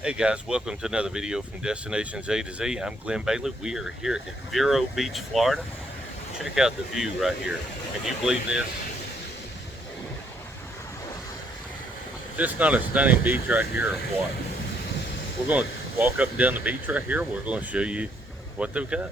Hey guys, welcome to another video from Destinations A to Z. I'm Glenn Bailey. We are here in Vero Beach, Florida. Check out the view right here. Can you believe this? Is this not a stunning beach right here or what? We're going to walk up and down the beach right here. We're going to show you what they've got.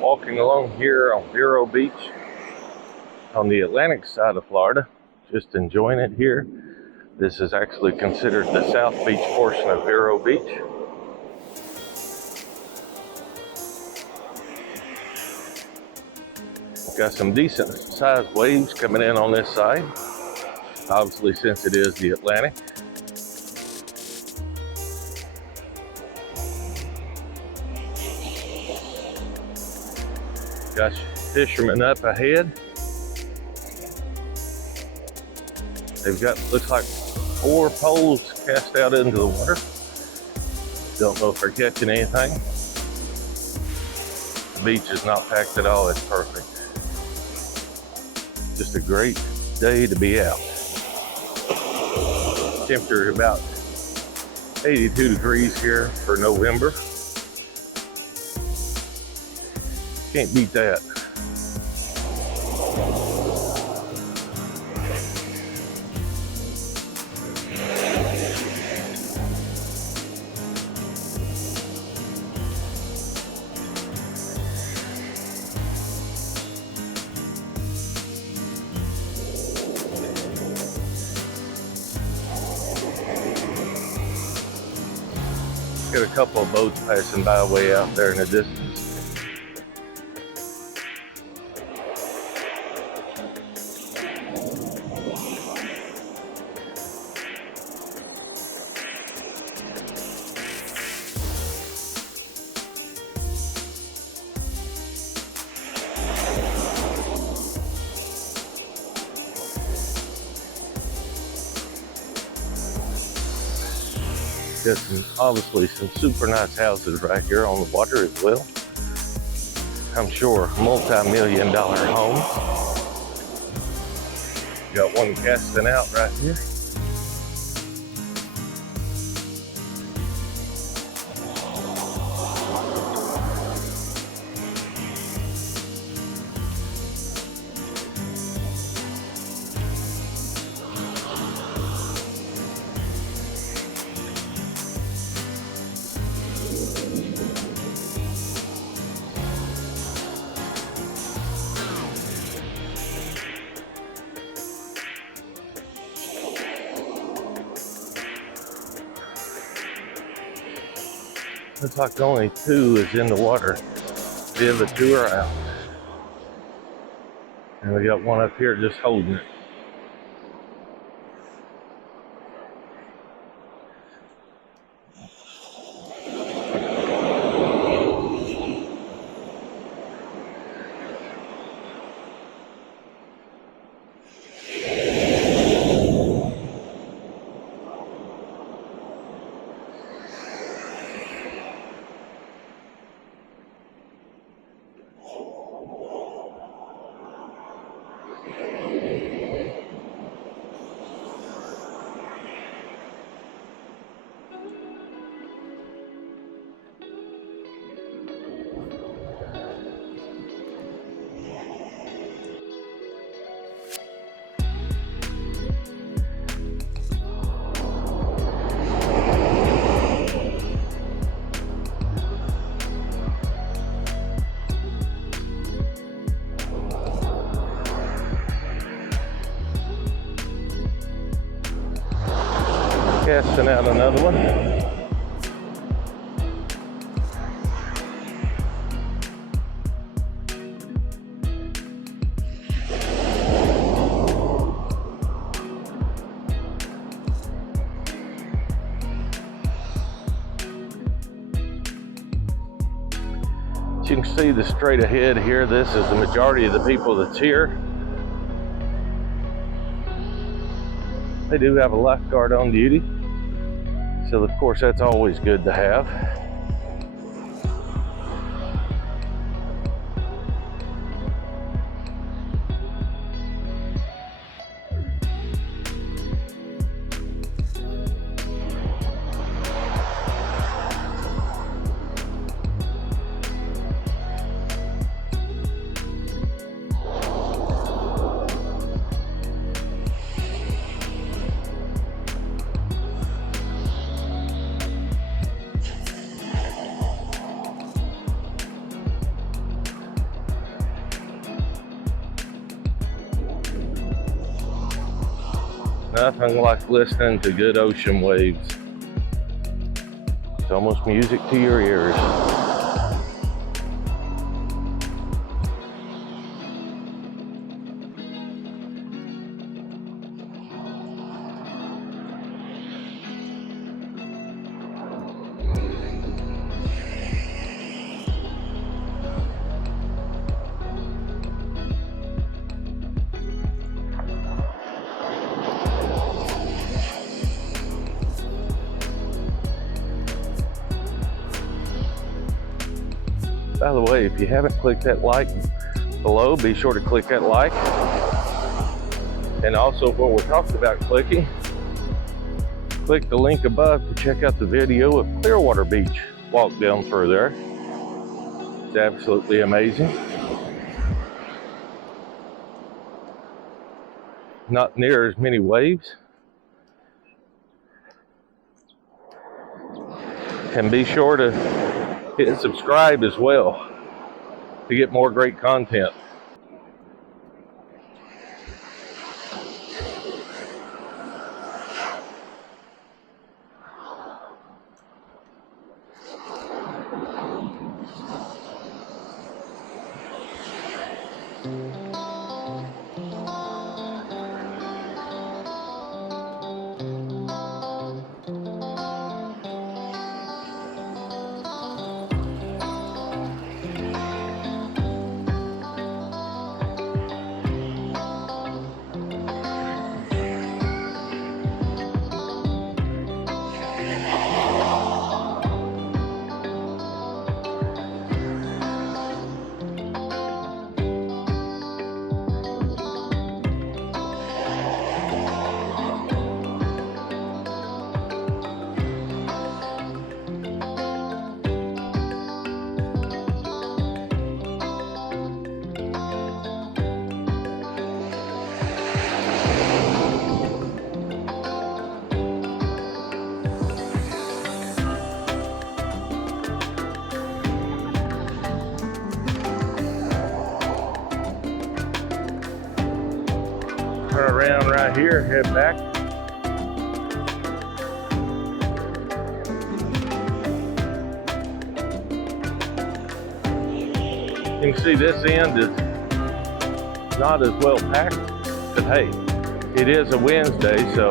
Walking along here on Vero Beach on the Atlantic side of Florida, just enjoying it here. This is actually considered the South Beach portion of Vero Beach. Got some decent sized waves coming in on this side, obviously since it is the Atlantic. Got fishermen up ahead. They've got, looks like 4 poles cast out into the water. Don't know if they're catching anything. The beach is not packed at all, it's perfect. Just a great day to be out. Temperature about 82 degrees here for November. Can't beat that. Got a couple of boats passing by way out there in the distance. Got some, obviously some super nice houses right here on the water as well. I'm sure multi-million-dollar homes. Got one casting out right here. Looks like only 2 is in the water. The other 2 are out. And we got one up here just holding it. Casting out another one. You can see the straight ahead here. This is the majority of the people that's here. They do have a lifeguard on duty, so of course that's always good to have. Nothing like listening to good ocean waves. It's almost music to your ears. By the way, if you haven't clicked that like below, be sure to click that like. And also, while we're talking about clicking, click the link above to check out the video of Clearwater Beach. Walk down through there. It's absolutely amazing. Not near as many waves. And be sure to hit subscribe as well to get more great content. Turn around right here, head back. You can see this end is not as well packed, but hey, it is a Wednesday, so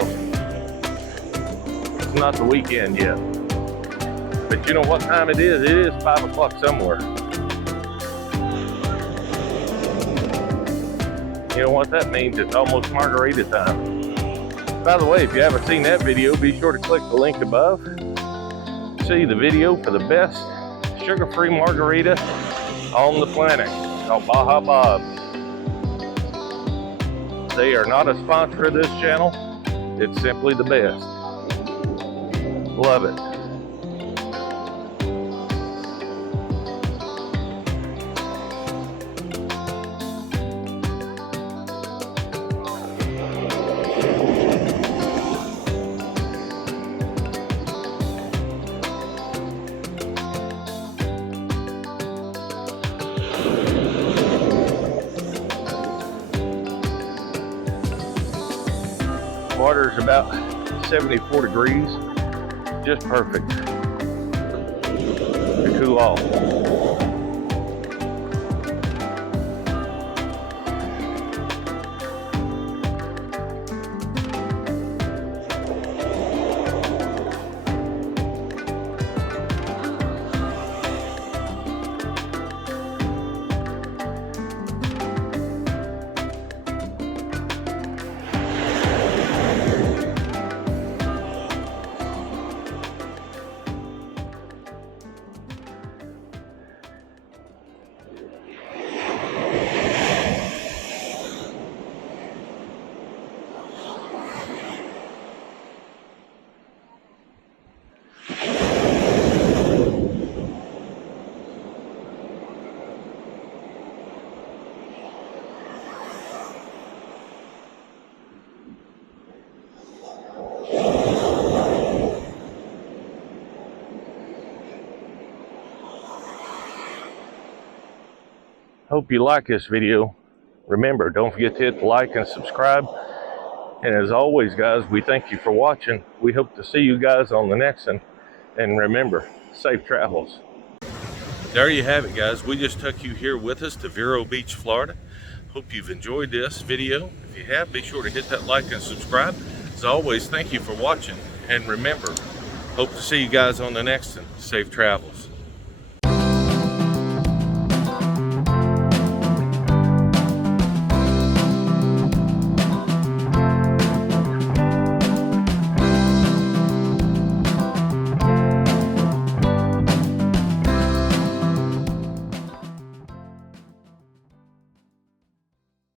it's not the weekend yet. But you know what time it is? It is 5 o'clock somewhere. You know what that means? It's almost margarita time. By the way, if you haven't seen that video, be sure to click the link above. See the video for the best sugar-free margarita on the planet, called Baja Bob's. They are not a sponsor of this channel. It's simply the best. Love it. Water's about 74 degrees, just perfect to cool off. Hope you like this video. Remember, don't forget to hit the like and subscribe. And as always, guys, we thank you for watching. We hope to see you guys on the next one. And remember, safe travels. There you have it, guys. We just took you here with us to Vero Beach, Florida. Hope you've enjoyed this video. If you have, be sure to hit that like and subscribe. As always, thank you for watching. And remember, hope to see you guys on the next one. Safe travels.